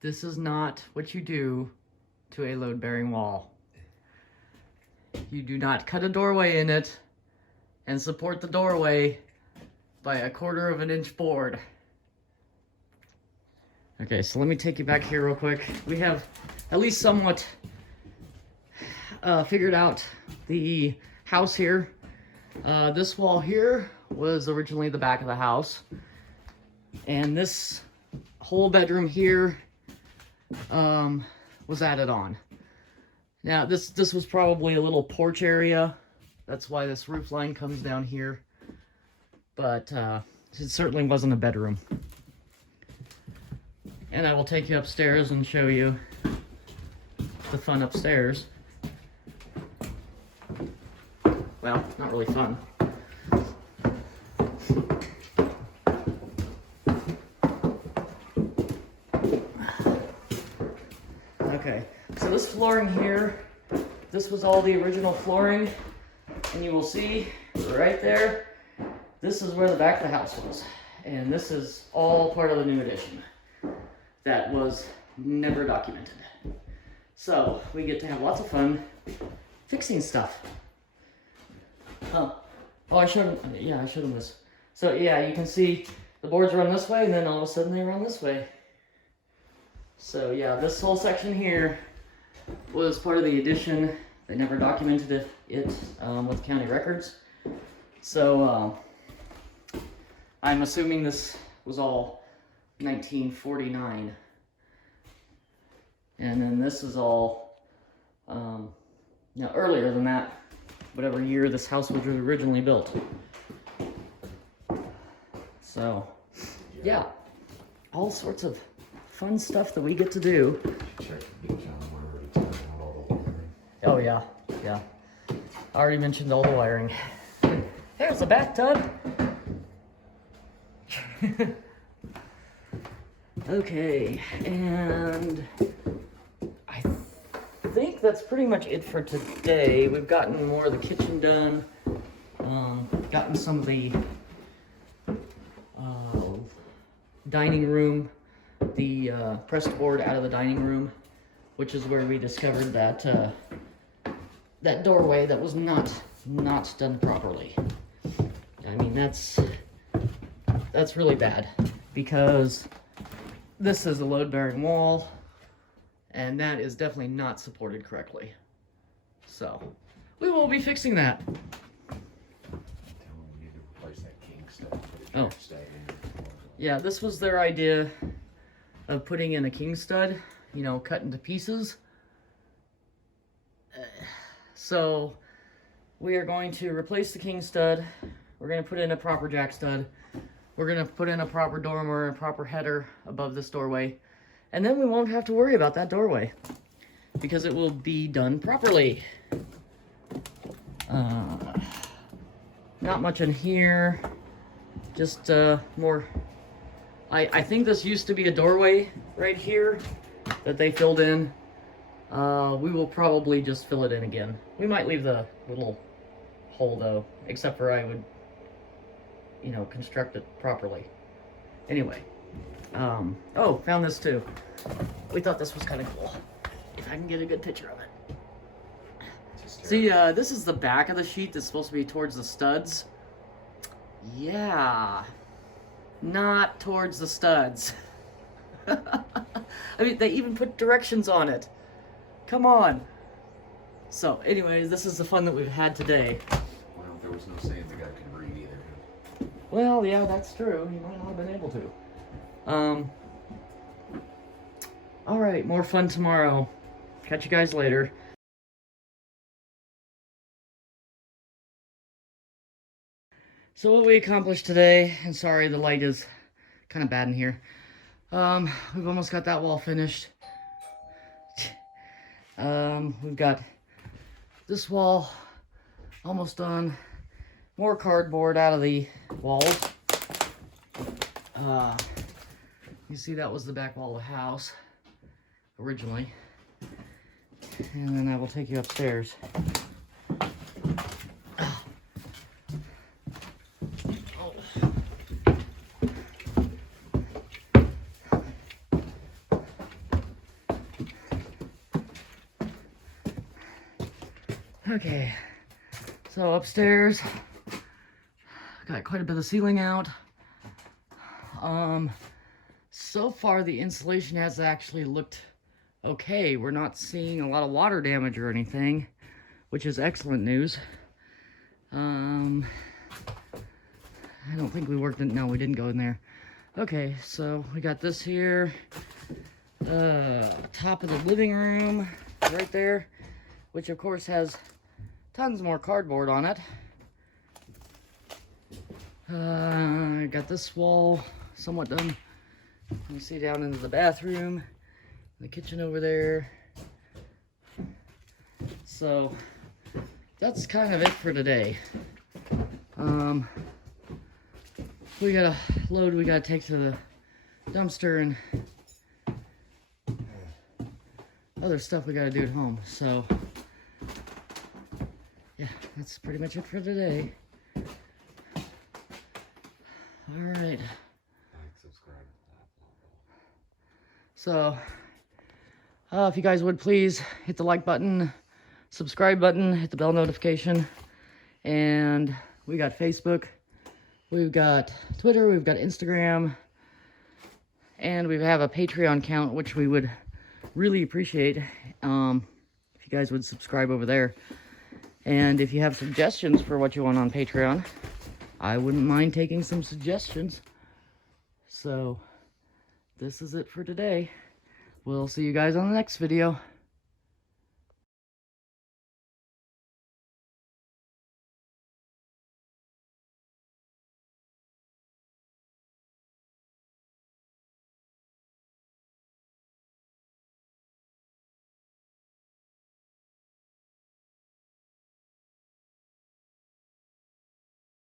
This is not what you do to a load-bearing wall. You do not cut a doorway in it and support the doorway by a 1/4 inch board. Okay, so let me take you back here real quick. We have at least somewhat figured out the house here. This wall here was originally the back of the house, and this whole bedroom here was added on. Now this was probably a little porch area. That's why this roof line comes down here, but it certainly wasn't a bedroom. And I will take you upstairs and show you the fun upstairs. Well, not really fun. Okay, so this flooring here, this was all the original flooring, and you will see right there, this is where the back of the house was. And this is all part of the new addition that was never documented. So we get to have lots of fun fixing stuff. Oh, I showed him, yeah, I showed him this. So yeah, you can see the boards run this way, and then all of a sudden they run this way. So yeah, this whole section here was part of the addition. They never documented it with county records. So I'm assuming this was all 1949. And then this is all earlier than that, whatever year this house was originally built. So yeah, all sorts of fun stuff that we get to do. Oh yeah, yeah. I already mentioned all the wiring. There's the bathtub. Okay, and I think that's pretty much it for today. We've gotten more of the kitchen done, gotten some of the dining room, the pressed board out of the dining room, which is where we discovered that that doorway that was not done properly. I mean, that's really bad, because this is a load-bearing wall, and that is definitely not supported correctly. So we will be fixing that. Oh, yeah, this was their idea of putting in a king stud, you know, cut into pieces. So we are going to replace the king stud. We're going to put in a proper jack stud. We're going to put in a proper dormer and proper header above this doorway. And then we won't have to worry about that doorway, because it will be done properly. Not much in here. Just more... I think this used to be a doorway right here that they filled in. We will probably just fill it in again. We might leave the little hole though, except for I would, you know, construct it properly. Anyway, oh, found this too. We thought this was kind of cool. If I can get a good picture of it. See, this is the back of the sheet that's supposed to be towards the studs. Yeah, not towards the studs. I mean, they even put directions on it. Come on. So, anyways, this is the fun that we've had today. Well, there was no saying the guy could read either. Well, yeah, that's true. He might not have been able to. Alright, more fun tomorrow. Catch you guys later. So what we accomplished today, and sorry the light is kind of bad in here. We've almost got that wall finished. We've got this wall almost done. More cardboard out of the walls. You see, that was the back wall of the house originally. And then I will take you upstairs. Okay, so upstairs, got quite a bit of ceiling out. So far the insulation has actually looked okay. We're not seeing a lot of water damage or anything, which is excellent news. I don't think we worked in, no, we didn't go in there. Okay, so we got this here, top of the living room, right there, which of course has tons more cardboard on it. Got this wall somewhat done. You see down into the bathroom, the kitchen over there. So that's kind of it for today. We got a load we gotta take to the dumpster and other stuff we gotta do at home. So yeah, that's pretty much it for today. All right. So if you guys would please hit the like button, subscribe button, hit the bell notification, and we got Facebook, we've got Twitter, we've got Instagram, and we have a Patreon account, which we would really appreciate if you guys would subscribe over there. And if you have suggestions for what you want on Patreon, I wouldn't mind taking some suggestions. So this is it for today. We'll see you guys on the next video.